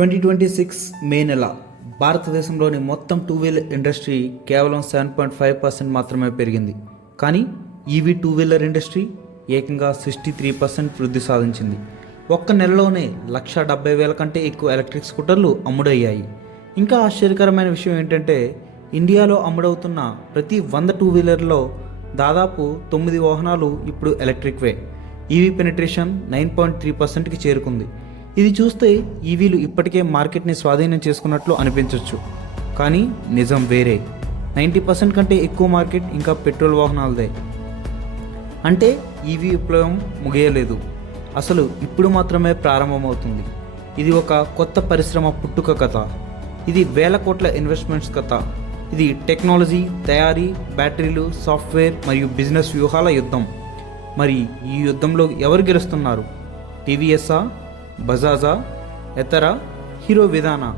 2026 మే నెల భారతదేశంలోని మొత్తం టూ వీలర్ ఇండస్ట్రీ కేవలం 7.5% మాత్రమే పెరిగింది. కానీ ఈవీ టూ వీలర్ ఇండస్ట్రీ ఏకంగా 63% వృద్ధి సాధించింది. ఒక్క నెలలోనే 170,000 కంటే ఎక్కువ ఎలక్ట్రిక్ స్కూటర్లు అమ్ముడయ్యాయి. ఇంకా ఆశ్చర్యకరమైన విషయం ఏంటంటే ఇండియాలో అమ్ముడవుతున్న ప్రతి 100 టూ వీలర్లో దాదాపు 9 వాహనాలు ఇప్పుడు ఎలక్ట్రిక్వే. ఈవీ పెనిట్రేషన్ 9.3%కి చేరుకుంది. ఇది చూస్తే ఈవీలు ఇప్పటికే మార్కెట్ని స్వాధీనం చేసుకున్నట్లు అనిపించవచ్చు. కానీ నిజం వేరే. 90% కంటే ఎక్కువ మార్కెట్ ఇంకా పెట్రోల్ వాహనాలదే. అంటే ఈవీ విప్లవం ముగియలేదు, అసలు ఇప్పుడు మాత్రమే ప్రారంభమవుతుంది. ఇది ఒక కొత్త పరిశ్రమ పుట్టుక కథ. ఇది వేల కోట్ల ఇన్వెస్ట్మెంట్స్ కథ. ఇది టెక్నాలజీ, తయారీ, బ్యాటరీలు, సాఫ్ట్వేర్ మరియు బిజినెస్ వ్యూహాల యుద్ధం. మరి ఈ యుద్ధంలో ఎవరు గెలుస్తున్నారు? టీవీఎస్ఆ, బజాజా, ఎతరా, హీరో విధానా,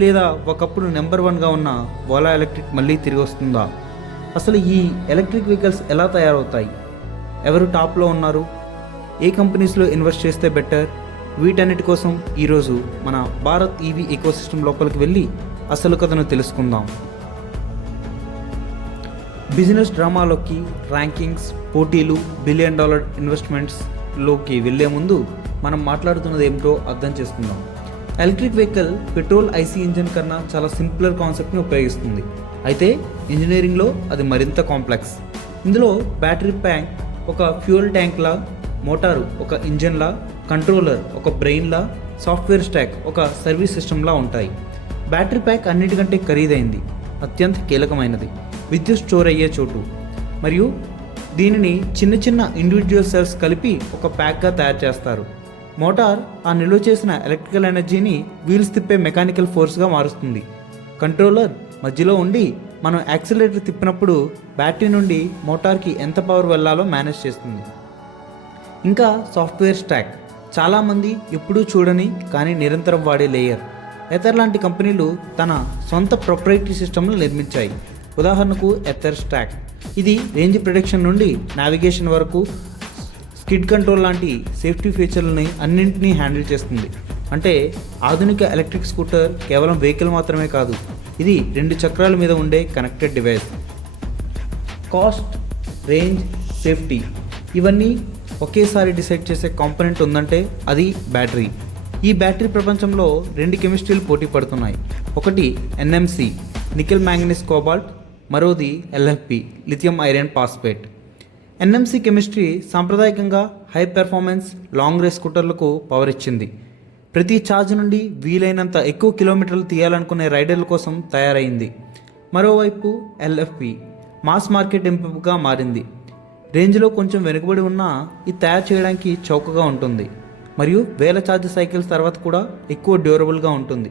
లేదా ఒకప్పుడు నెంబర్ 1గా ఉన్న ఓలా ఎలక్ట్రిక్ మళ్ళీ తిరిగి వస్తుందా? అసలు ఈ ఎలక్ట్రిక్ వెహికల్స్ ఎలా తయారవుతాయి? ఎవరు టాప్లో ఉన్నారు? ఏ కంపెనీస్లో ఇన్వెస్ట్ చేస్తే బెటర్? వీటన్నిటి కోసం ఈరోజు మన భారత్ ఈవీ ఎకోసిస్టమ్ లోపలికి వెళ్ళి అసలు కథను తెలుసుకుందాం. బిజినెస్ డ్రామాలోకి, ర్యాంకింగ్స్, పోటీలు, $1 బిలియన్ ఇన్వెస్ట్మెంట్స్లోకి వెళ్లే ముందు మనం మాట్లాడుతున్నది ఏమిటో అర్థం చేసుకుందాం. Electric vehicle petrol IC engine కన్నా చాలా సింపులర్ కాన్సెప్ట్ని ఉపయోగిస్తుంది. అయితే ఇంజనీరింగ్లో అది మరింత కాంప్లెక్స్. ఇందులో బ్యాటరీ ప్యాక్ ఒక ఫ్యూయల్ ట్యాంక్లా, మోటారు ఒక ఇంజన్లా, కంట్రోలర్ ఒక బ్రెయిన్లా, సాఫ్ట్వేర్ స్టాక్ ఒక సర్వీస్ సిస్టమ్లా ఉంటాయి. బ్యాటరీ ప్యాక్ అన్నిటికంటే ఖరీదైంది, అత్యంత కీలకమైనది, విద్యుత్ స్టోర్ అయ్యే చోటు. మరియు దీనిని చిన్న చిన్న ఇండివిజువల్ సెల్స్ కలిపి ఒక ప్యాక్గా తయారు చేస్తారు. మోటార్ ఆ నిల్వ చేసిన ఎలక్ట్రికల్ ఎనర్జీని వీల్స్ తిప్పే మెకానికల్ ఫోర్స్గా మారుస్తుంది. కంట్రోలర్ మధ్యలో ఉండి మనం యాక్సిలరేటర్ తిప్పినప్పుడు బ్యాటరీ నుండి మోటార్కి ఎంత పవర్ వెళ్ళాలో మేనేజ్ చేస్తుంది. ఇంకా సాఫ్ట్వేర్ స్టాక్ చాలామంది ఎప్పుడూ చూడని కానీ నిరంతరం వాడే లేయర్. ఎథర్ లాంటి కంపెనీలు తన సొంత ప్రొప్రైటరీ సిస్టమ్లు నిర్మించాయి. ఉదాహరణకు ఎథర్ స్టాక్. ఇది రేంజ్ ప్రొటెక్షన్ నుండి నావిగేషన్ వరకు, స్కిడ్ కంట్రోల్ లాంటి సేఫ్టీ ఫీచర్లని అన్నింటినీ హ్యాండిల్ చేస్తుంది. అంటే ఆధునిక ఎలక్ట్రిక్ స్కూటర్ కేవలం వెహికల్ మాత్రమే కాదు, ఇది 2 చక్రాల మీద ఉండే connected device. Cost, range, safety ఇవన్నీ ఒకేసారి డిసైడ్ చేసే కాంపోనెంట్ ఉందంటే అది బ్యాటరీ. ఈ బ్యాటరీ ప్రపంచంలో 2 కెమిస్ట్రీలు పోటీ పడుతున్నాయి. ఒకటి ఎన్ఎంసి, నికెల్ మ్యాంగనీస్ కోబాల్ట్, మరోది LFP, lithium iron phosphate. NMC chemistry సాంప్రదాయకంగా హై పెర్ఫార్మెన్స్ లాంగ్ రేస్ స్కూటర్లకు పవర్ ఇచ్చింది. ప్రతి ఛార్జ్ నుండి వీలైనంత ఎక్కువ కిలోమీటర్లు తీయాలనుకునే రైడర్ల కోసం తయారైంది. మరోవైపు ఎల్ఎఫ్పి మాస్ మార్కెట్ ఎంపికగా మారింది. రేంజ్లో కొంచెం వెనుకబడి ఉన్నా ఇది తయారు చేయడానికి చౌకగా ఉంటుంది మరియు వేల ఛార్జ్ సైకిల్స్ తర్వాత కూడా ఎక్కువ డ్యూరబుల్గా ఉంటుంది.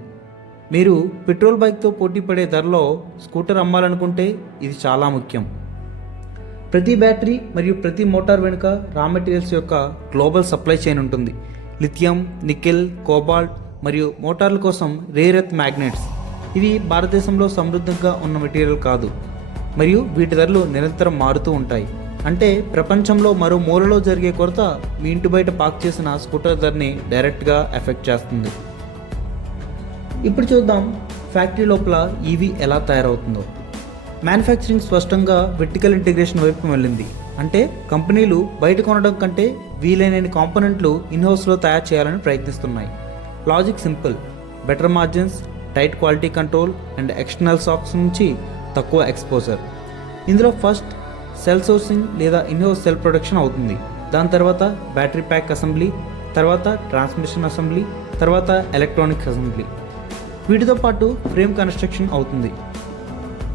మీరు పెట్రోల్ బైక్తో పోటీ పడే ధరలో స్కూటర్ అమ్మాలనుకుంటే ఇది చాలా ముఖ్యం. ప్రతి బ్యాటరీ మరియు ప్రతి మోటార్ వెనుక రా మెటీరియల్స్ యొక్క గ్లోబల్ సప్లై చైన్ ఉంటుంది. లిథియం, నికెల్, కోబాల్ట్ మరియు మోటార్ల కోసం రేర్ ఎర్త్ మ్యాగ్నెట్స్. ఇవి భారతదేశంలో సమృద్ధంగా ఉన్న మెటీరియల్ కాదు మరియు వీటి ధరలు నిరంతరం మారుతూ ఉంటాయి. అంటే ప్రపంచంలో మరో మూలలో జరిగే కొరత మీ ఇంటి బయట పార్క్ చేసిన స్కూటర్ ధరని డైరెక్ట్గా ఎఫెక్ట్ చేస్తుంది. ఇప్పుడు చూద్దాం ఫ్యాక్టరీ లోపల ఈవీ ఎలా తయారవుతుందో. మ్యానుఫ్యాక్చరింగ్ స్పష్టంగా వెర్టికల్ ఇంటిగ్రేషన్ వైపు వెళ్ళింది. అంటే కంపెనీలు బయట కొనడం కంటే వీలైనన్ని కాంపోనెంట్లు ఇన్హౌస్లో తయారు చేయాలని ప్రయత్నిస్తున్నాయి. Logic simple: better margins, tight quality control and external shocks నుంచి తక్కువ ఎక్స్పోజర్. ఇందులో ఫస్ట్ సెల్ సోర్సింగ్ లేదా ఇన్హౌస్ సెల్ ప్రొడక్షన్ అవుతుంది. దాని తర్వాత బ్యాటరీ ప్యాక్ అసెంబ్లీ, తర్వాత ట్రాన్స్మిషన్ అసెంబ్లీ, తర్వాత ఎలక్ట్రానిక్స్ అసెంబ్లీ. వీటితో పాటు ఫ్రేమ్ కన్స్ట్రక్షన్ అవుతుంది.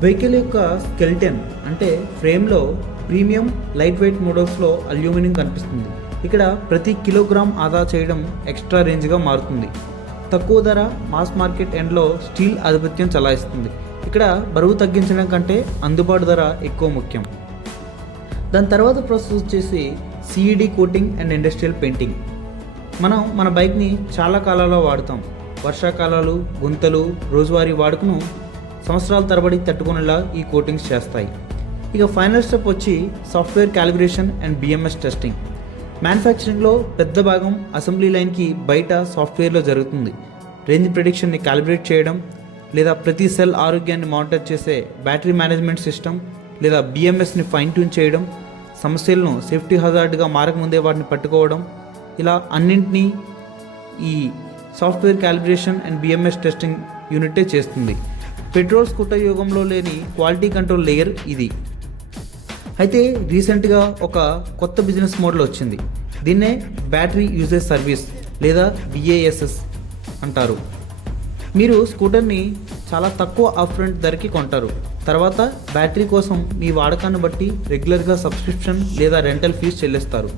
వెహికల్ యొక్క స్కెల్టన్ అంటే ఫ్రేమ్లో ప్రీమియం లైట్ వెయిట్ మోడల్స్లో అల్యూమినియం కనిపిస్తుంది. ఇక్కడ ప్రతి కిలోగ్రామ్ ఆదా చేయడం ఎక్స్ట్రా రేంజ్గా మారుతుంది. తక్కువ ధర మాస్ మార్కెట్ ఎండ్లో స్టీల్ ఆధిపత్యం చలాయిస్తుంది. ఇక్కడ బరువు తగ్గించడం కంటే అందుబాటు ధర ఎక్కువ ముఖ్యం. దాని తర్వాత ప్రాసెస్ వచ్చేసి CED coating and industrial painting. మనం మన బైక్ని చాలా కాలాల్లో వాడుతాం. వర్షాకాలాలు, గుంతలు, రోజువారీ వాడుకను సంవత్సరాల తరబడి తట్టుకునేలా ఈ కోటింగ్స్ చేస్తాయి. ఇక ఫైనల్ స్టెప్ వచ్చి software calibration and BMS testing. మ్యానుఫ్యాక్చరింగ్లో పెద్ద భాగం అసెంబ్లీ లైన్కి బయట సాఫ్ట్వేర్లో జరుగుతుంది. రేంజ్ ప్రెడిక్షన్ని క్యాలిబ్రేట్ చేయడం, లేదా ప్రతి సెల్ ఆరోగ్యాన్ని మానిటర్ చేసే బ్యాటరీ మేనేజ్మెంట్ సిస్టమ్, లేదా బిఎంఎస్ని ఫైన్ ట్యూన్ చేయడం, సమస్యలను సేఫ్టీ హజార్డ్గా మారకముందే వాటిని పట్టుకోవడం, ఇలా అన్నింటినీ ఈ software calibration and BMS testing యూనిటే చేస్తుంది. పెట్రోల్ స్కూటర్ యుగంలో లేని క్వాలిటీ కంట్రోల్ లేయర్ ఇది. అయితే రీసెంట్గా ఒక కొత్త బిజినెస్ మోడల్ వచ్చింది. దీన్నే బ్యాటరీ యూజేజ్ సర్వీస్ లేదా BASS అంటారు. మీరు స్కూటర్ని చాలా తక్కువ అప్ఫ్రంట్ ధరకి కొంటారు. తర్వాత బ్యాటరీ కోసం మీ వాడకాన్ని బట్టి రెగ్యులర్గా సబ్స్క్రిప్షన్ లేదా రెంటల్ ఫీజు చెల్లిస్తారు.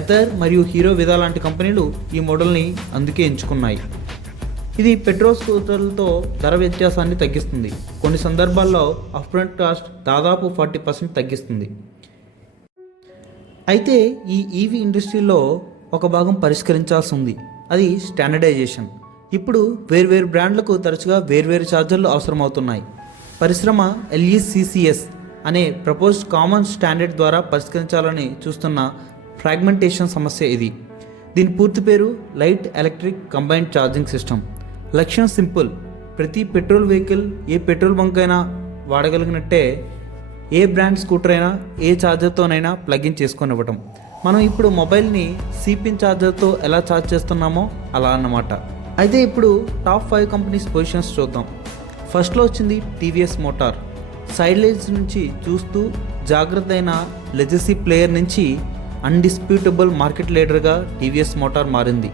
ఎథర్ మరియు హీరో విదా లాంటి కంపెనీలు ఈ మోడల్ని అందుకే ఎంచుకున్నాయి. ఇది పెట్రోల్ స్కూటర్లతో ధర వ్యత్యాసాన్ని తగ్గిస్తుంది. కొన్ని సందర్భాల్లో అప్ఫ్రంట్ కాస్ట్ దాదాపు 40% తగ్గిస్తుంది. అయితే ఈ EV ఇండస్ట్రీలో ఒక భాగం పరిష్కరించాల్సి ఉంది. అది స్టాండర్డైజేషన్. ఇప్పుడు వేర్వేరు బ్రాండ్లకు తరచుగా వేర్వేరు ఛార్జర్లు అవసరమవుతున్నాయి. పరిశ్రమ LECCS అనే ప్రపోజ్డ్ కామన్ స్టాండర్డ్ ద్వారా పరిష్కరించాలని చూస్తున్న ఫ్రాగ్మెంటేషన్ సమస్య ఇది. దీని పూర్తి పేరు light electric combined charging system. లక్ష్యం సింపుల్. ప్రతి పెట్రోల్ వెహికల్ ఏ పెట్రోల్ బంక్ అయినా వాడగలిగినట్టే ఏ బ్రాండ్ స్కూటర్ అయినా ఏ ఛార్జర్తోనైనా ప్లగిన్ చేసుకొని ఇవ్వటం. మనం ఇప్పుడు మొబైల్ని సిపిన్ ఛార్జర్తో ఎలా ఛార్జ్ చేస్తున్నామో అలా అన్నమాట. అయితే ఇప్పుడు టాప్ 5 కంపెనీస్ పొజిషన్స్ చూద్దాం. ఫస్ట్లో వచ్చింది TVS మోటార్. సైడ్ లైన్స్ నుంచి చూస్తూ జాగ్రత్త అయిన లెజసీ ప్లేయర్ నుంచి అన్డిస్ప్యూటబుల్ మార్కెట్ లీడర్గా TVS మోటార్ మారింది.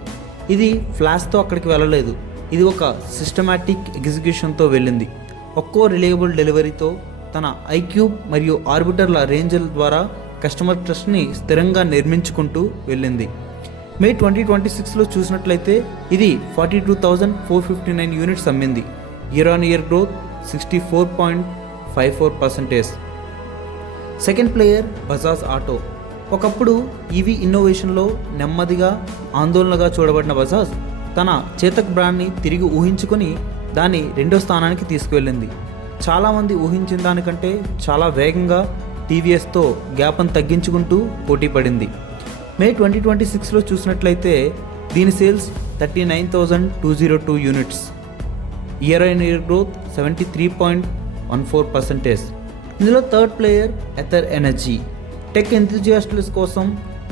ఇది ఫ్లాష్తో అక్కడికి వెళ్ళలేదు. ఇది ఒక సిస్టమాటిక్ ఎగ్జిక్యూషన్తో వెళ్ళింది. ఒక్కో రిలయబుల్ డెలివరీతో తన iQube మరియు ఆర్బిటర్ల రేంజ్ల ద్వారా కస్టమర్ ట్రస్ట్ని స్థిరంగా నిర్మించుకుంటూ వెళ్ళింది. మే 2026లో చూసినట్లయితే ఇది 42,459 యూనిట్స్ అమ్మింది. Year on year growth 64.54%. Second player Bajaj Auto. ఒకప్పుడు EV ఇన్నోవేషన్లో నెమ్మదిగా ఆందోళనగా చూడబడిన బజాజ్ తన చేతక్ బ్రాండ్ని తిరిగి ఊహించుకొని దాన్ని 2వ స్థానానికి తీసుకువెళ్ళింది. చాలామంది ఊహించిన దానికంటే చాలా వేగంగా TVSతో గ్యాప్ను తగ్గించుకుంటూ పోటీ పడింది. మే 2026లో చూసినట్లయితే దీని sales 39,202 units. Year on year growth 73.14%. ఇందులో third player Ather Energy. Tech ఎంతూజియాస్టుల కోసం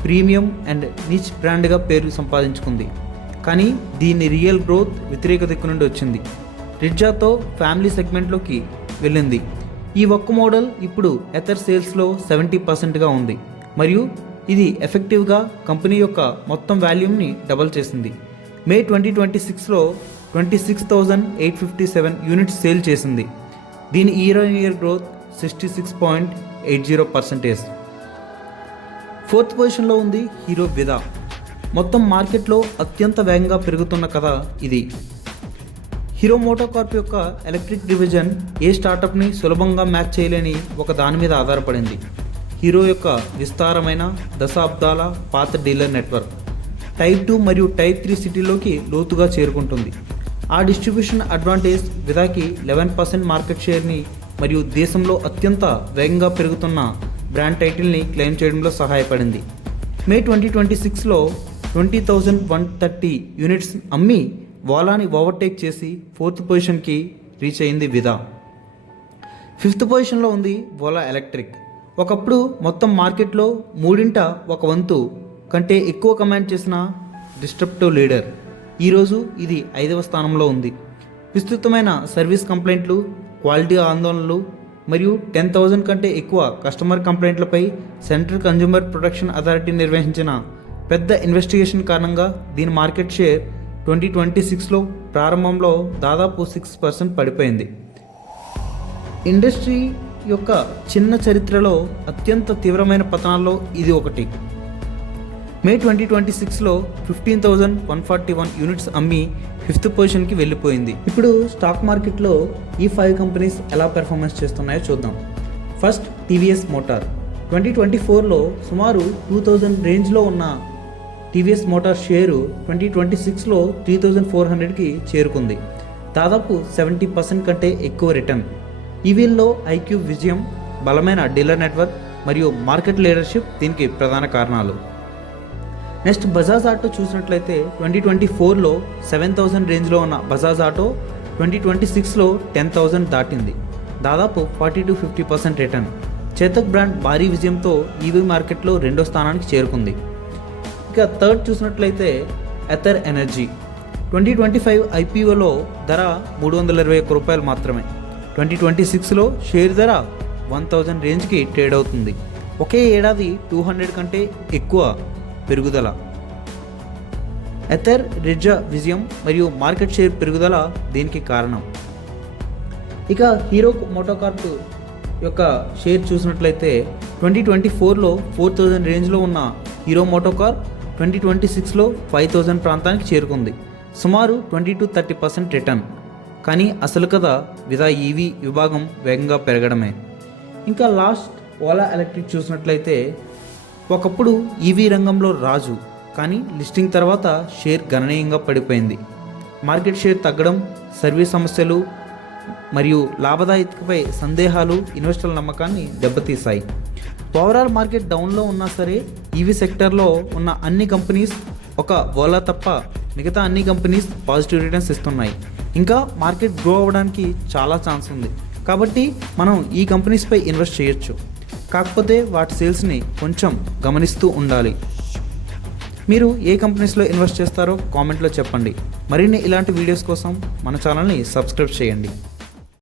ప్రీమియం అండ్ నిచ్ బ్రాండ్గా పేరు సంపాదించుకుంది. కానీ దీని రియల్ గ్రోత్ వ్యతిరేక దిక్కు నుండి వచ్చింది. రిడ్జాతో ఫ్యామిలీ సెగ్మెంట్లోకి వెళ్ళింది. ఈ ఒక్క మోడల్ ఇప్పుడు ఎథర్ సేల్స్లో 70%గా ఉంది మరియు ఇది ఎఫెక్టివ్గా కంపెనీ యొక్క మొత్తం వాల్యూమ్ని డబల్ చేసింది. మే 2026లో 26,857 యూనిట్స్ సేల్ చేసింది. దీని year on year growth 66.80%. Fourth పొజిషన్లో ఉంది హీరో విదా. మొత్తం మార్కెట్లో అత్యంత వేగంగా పెరుగుతున్న కథ ఇది. హీరో మోటోకార్ప్ యొక్క ఎలక్ట్రిక్ డివిజన్ ఏ స్టార్టప్ని సులభంగా మ్యాచ్ చేయలేని ఒక దాని మీద ఆధారపడింది. హీరో యొక్క విస్తారమైన దశాబ్దాల పాత డీలర్ నెట్వర్క్ టైర్ 2 మరియు టైర్ 3 సిటీలోకి లోతుగా చేరుకుంటుంది. ఆ డిస్ట్రిబ్యూషన్ అడ్వాంటేజ్ విదాకి 11% మార్కెట్ షేర్ని మరియు దేశంలో అత్యంత వేగంగా పెరుగుతున్న బ్రాండ్ టైటిల్ని క్లెయిమ్ చేయడంలో సహాయపడింది. మే 2026లో 20,130 యూనిట్స్ అమ్మి వాలాని ఓవర్టేక్ చేసి 4th పొజిషన్కి రీచ్ అయింది విదా. 5th పొజిషన్లో ఉంది ఓలా ఎలక్ట్రిక్. ఒకప్పుడు మొత్తం మార్కెట్లో 1/3 కంటే ఎక్కువ కమాండ్ చేసిన డిస్ట్రప్టివ్ లీడర్. ఈరోజు ఇది 5వ స్థానంలో ఉంది. విస్తృతమైన సర్వీస్ కంప్లైంట్లు, క్వాలిటీ ఆందోళనలు మరియు 10,000 కంటే ఎక్కువ కస్టమర్ కంప్లైంట్లపై సెంట్రల్ కన్జ్యూమర్ ప్రొటెక్షన్ అథారిటీ నిర్వహించిన పెద్ద ఇన్వెస్టిగేషన్ కారణంగా దీని మార్కెట్ షేర్ 2026లో ప్రారంభంలో దాదాపు 6% పడిపోయింది. ఇండస్ట్రీ యొక్క చిన్న చరిత్రలో అత్యంత తీవ్రమైన పతనాల్లో ఇది ఒకటి. మే 2026లో 15,141 యూనిట్స్ అమ్మి 5th పొజిషన్కి వెళ్ళిపోయింది. ఇప్పుడు స్టాక్ మార్కెట్లో ఈ 5 కంపెనీస్ ఎలా పెర్ఫార్మెన్స్ చేస్తున్నాయో చూద్దాం. First TVS motor. 2024లో సుమారు 2,000 రేంజ్లో ఉన్న TVS మోటార్ షేరు 2026లో 3,400కి చేరుకుంది. దాదాపు 70% కంటే ఎక్కువ రిటర్న్. ఈవీల్లో iQube విజయం, బలమైన డీలర్ నెట్వర్క్ మరియు మార్కెట్ లీడర్షిప్ దీనికి ప్రధాన కారణాలు. నెక్స్ట్ బజాజ్ ఆటో చూసినట్లయితే 2024లో 7,000 రేంజ్లో ఉన్న బజాజ్ ఆటో 2026లో 10,000 దాటింది, దాదాపు 40-50% రిటర్న్. చేతక్ బ్రాండ్ భారీ విజయంతో ఈవీ మార్కెట్లో రెండో స్థానానికి చేరుకుంది. ఇక థర్డ్ చూసినట్లయితే ఎథర్ ఎనర్జీ 2025 ఐపీఓలో ధర 321 రూపాయలు మాత్రమే. 2026లో షేర్ ధర 1,000 రేంజ్కి ట్రేడ్ అవుతుంది. ఒకే ఏడాది 200 కంటే ఎక్కువ పెరుగుదల. ఎథర్ రిడ్జ విజయం మరియు మార్కెట్ షేర్ పెరుగుదల దీనికి కారణం. ఇక హీరో మోటోకార్ప్ యొక్క షేర్ చూసినట్లయితే 2024లో 4,000 రేంజ్లో ఉన్న హీరో మోటోకార్ప్ 2026లో 5,000 ప్రాంతానికి చేరుకుంది, సుమారు 20-30% రిటర్న్. కానీ అసలు కథ విదా ఈవీ విభాగం వేగంగా పెరగడమే. ఇంకా లాస్ట్ ఓలా ఎలక్ట్రిక్ చూసినట్లయితే ఒకప్పుడు ఈవీ రంగంలో రాజు, కానీ లిస్టింగ్ తర్వాత షేర్ గణనీయంగా పడిపోయింది. మార్కెట్ షేర్ తగ్గడం, సర్వీస్ సమస్యలు మరియు లాభదాయకతపై సందేహాలు ఇన్వెస్టర్ల నమ్మకాన్ని దెబ్బతీశాయి. ఓవరాల్ మార్కెట్ డౌన్లో ఉన్నా సరే ఈవీ సెక్టర్లో ఉన్న అన్ని కంపెనీస్ ఒక ఓలా తప్ప మిగతా అన్ని కంపెనీస్ పాజిటివ్ రిటర్న్స్ ఇస్తున్నాయి. ఇంకా మార్కెట్ గ్రో అవ్వడానికి చాలా ఛాన్స్ ఉంది, కాబట్టి మనం ఈ కంపెనీస్పై ఇన్వెస్ట్ చేయొచ్చు. కాకపోతే వాటి సేల్స్ని కొంచెం గమనిస్తూ ఉండాలి. మీరు ఏ కంపెనీస్లో ఇన్వెస్ట్ చేస్తారో కామెంట్లో చెప్పండి. మరిన్ని ఇలాంటి వీడియోస్ కోసం మన ఛానల్ని సబ్స్క్రైబ్ చేయండి.